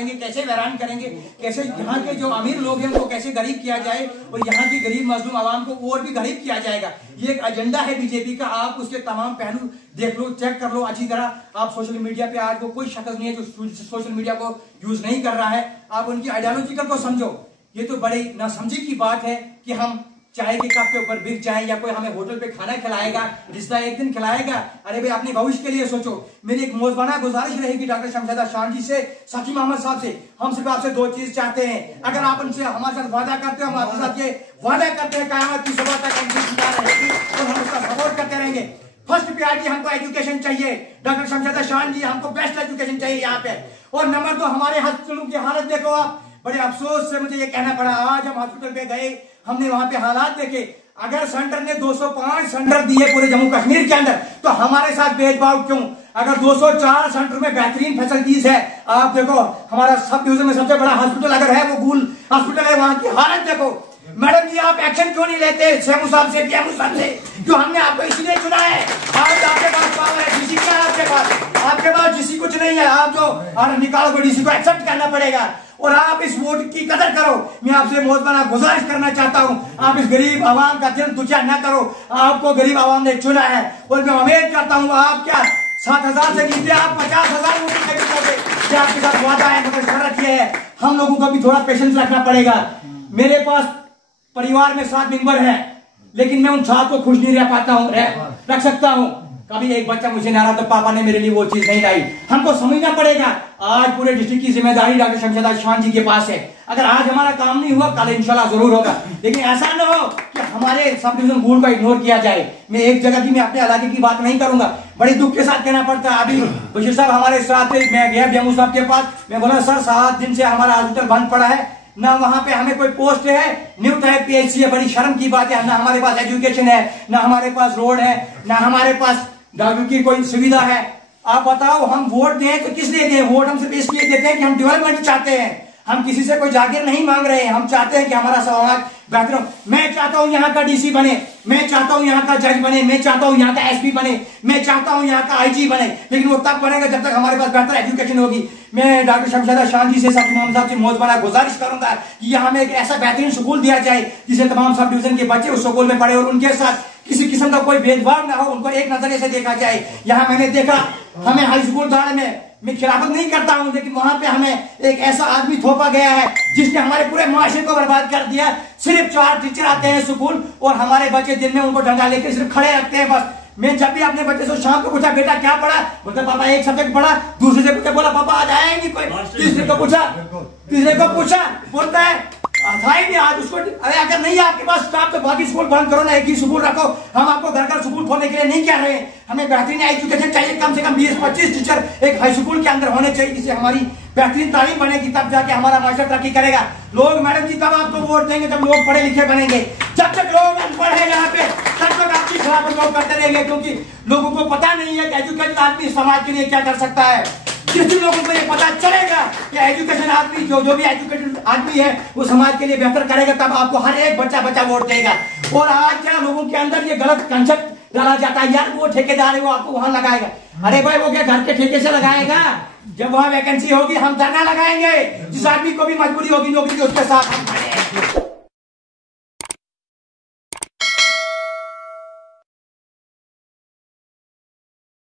करेंगे, कैसे हैरान करेंगे, कैसे यहाँ के जो अमीर लोग हैं उनको कैसे गरीब किया जाए और यहाँ की गरीब मजलूम आवाम को और भी गरीब किया जाएगा। ये एक एजेंडा है बीजेपी का। आप उसके तमाम पहलू देख लो, चेक कर लो अच्छी तरह। आप सोशल मीडिया पे आज को कोई शख्स नहीं है जो सोशल मीडिया को यूज नहीं कर रहा है। आप उनकी आइडियोलॉजिकल को समझो। ये तो बड़ी नासमझी की बात है कि हम चाय के कप के ऊपर बिक जाए या कोई हमें होटल पे खाना खिलाएगा, रिश्ता एक दिन खिलाएगा। अरे भाई अपने भविष्य के लिए सोचो। मेरी एक मोजबाना गुजारिश रहेगी डॉक्टर शमशेदा शान जी से, साकी मोहम्मद साहब से। हम सिर्फ आपसे दो चीज चाहते हैं। अगर आप उनसे हमारे साथ वादा करते हो, हम आपके साथ ये वादा करते हैं कयामत की सुबह तक रहेगी और हम उसका सपोर्ट करते रहेंगे। फर्स्ट प्रायोरिटी हमको एजुकेशन चाहिए। डॉक्टर शमशेदा शान जी, हमको बेस्ट एजुकेशन चाहिए यहाँ पे। और नंबर 2, हमारे हॉस्पिटलों की हालत देखो आप। बड़े अफसोस से मुझे ये कहना पड़ा, आज हम हॉस्पिटल पे गए, हमने वहां पे हालात देखे। अगर सेंटर ने 205 सेंटर दिए पूरे जम्मू कश्मीर के अंदर, तो हमारे साथ भेदभाव क्यों? अगर 204 सेंटर में बेहतरीन फैसिलिटीज है, आप देखो हमारा सब डिवीजन में सबसे बड़ा हॉस्पिटल अगर है वो गूल हॉस्पिटल है, वहां की हालत देखो। मैडम जी आप एक्शन क्यों नहीं लेते सेमू साहब से, पीएमओ साहब से? जो हमने आपको इसलिए चुना है। आज आपके पास पावर है, डीसी क्या है आपके पास डीसी कुछ नहीं है। आप जो और निकालो को डीसी को एक्सेप्ट करना पड़ेगा और आप इस वोट की कदर करो। मैं आपसे मोहब्बत गुजारिश करना चाहता हूं, आप इस गरीब आवाम का दिल दुखिया न करो। आपको गरीब आवाम ने चुना है और मैं उम्मीद करता हूं आप क्या 7,000 से जीते, आप 50,000 वोट से जीतोगे। आपके साथ वादा है, मगर शर्त यह है हम लोगों को भी थोड़ा पेशेंस रखना पड़ेगा। मेरे पास परिवार में 7 मेंबर हैं, लेकिन मैं उन 7 को खुश नहीं रह पाता हूं, रख सकता हूं। कभी एक बच्चा मुझे नारा तो पापा ने मेरे लिए वो चीज नहीं लाई। हमको समझना पड़ेगा आज पूरे डिस्ट्रिक्ट की जिम्मेदारी डॉक्टर शमशेदा शान जी के पास है। अगर आज हमारा काम नहीं हुआ, कल इंशाल्लाह जरूर होगा। लेकिन ऐसा न हो कि हमारे सब डिवीजन गोल को इग्नोर किया जाए। मैं एक जगह की, मैं अपने इलाके की बात नहीं करूंगा, बड़े दुख के साथ कहना पड़ता है। अभी बशीर साहब हमारे साथ, मैं गया पीएमओ साहब के पास, मैं बोला सर 7 दिन से हमारा हॉस्पिटल बंद पड़ा है, ना वहां पे हमें कोई पोस्ट है, नियुक्त है पीएचसी है। बड़ी शर्म की बात है, ना हमारे पास एजुकेशन है, ना हमारे पास रोड है, ना हमारे पास डॉक्टर की कोई सुविधा है। आप बताओ हम वोट दें तो किस लिए दें? वोट हम सिर्फ इसलिए देते हैं कि हम डेवलपमेंट चाहते हैं। हम किसी से कोई जागीर नहीं मांग रहे हैं। हम चाहते हैं कि हमारा समाज बेहतर हो। मैं चाहता हूं यहाँ का डीसी बने, मैं चाहता हूं यहाँ का जज बने, मैं चाहता हूं यहाँ का एसपी बने, मैं चाहता हूं यहाँ का आईजी बने। लेकिन वो तब बनेगा जब तक हमारे पास बेहतर एजुकेशन होगी। मैं डॉक्टर शमशेदा शान जी से, साकी मोहम्मद साहब से मोहब्बत गुजारिश करूंगा कि यहाँ में एक ऐसा बेहतरीन स्कूल दिया जाए जिसे तमाम सब डिवीजन के बच्चे उस स्कूल में पढ़े और उनके साथ किसी किस्म का कोई भेदभाव ना हो, उनको एक नजरिए से देखा जाए। यहाँ मैंने देखा, हमें हाई स्कूल दाने में, मैं खिलाफत नहीं करता हूं, लेकिन वहां पे हमें एक ऐसा आदमी थोपा गया है जिसने हमारे पूरे माशरे को बर्बाद कर दिया। सिर्फ 4 टीचर आते हैं स्कूल और हमारे बच्चे दिन में उनको डंडा लेकर सिर्फ खड़े रखते हैं बस। मैं जब भी अपने बच्चे से शाम को पूछा बेटा क्या पढ़ा, बोलता पापा एक सब्जेक्ट पढ़ा। दूसरे से पूछा, बोला पापा आज आएंगे कोई। तीसरे को पूछा बोलता है था ही नहीं आज उसको। अरे अगर नहीं है आपके पास स्टाफ तो बाकी स्कूल बंद करो ना, एक ही स्कूल रखो। हम आपको घर घर स्कूल खोलने के लिए नहीं कह रहे हैं। हमें बेहतरीन एजुकेशन चाहिए, कम से कम 20-25 टीचर एक हाई स्कूल के अंदर होने चाहिए, जिससे हमारी बेहतरीन तालीम बनेगी, तब जाके हमारा माशरा तरक्की करेगा। लोग मैडम जी तब आपको वोट देंगे जब लोग पढ़े लिखे बनेंगे। जब तक लोग अनपढ़ है यहाँ पे तब तक आपकी खिलाफत लोग करते रहेंगे, क्योंकि लोगों को पता नहीं है कि एजुकेटेड आदमी समाज के लिए क्या कर सकता है। जिस लोगों को ये पता चलेगा कि एजुकेशन आदमी जो भी एजुकेटेड आदमी है वो समाज के लिए बेहतर करेगा, तब आपको हर एक बच्चा वोट देगा। और आज क्या लोगों के अंदर ये गलत कंसेप्ट डाला जाता है, यार वो ठेकेदार है वो आपको वहां लगाएगा। अरे भाई वो क्या घर के ठेके से लगाएगा? जब वहां वैकेंसी होगी हम धरना लगाएंगे। जिस आदमी को भी मजबूरी होगी नौकरी की, उसके साथ हम खड़े हैं।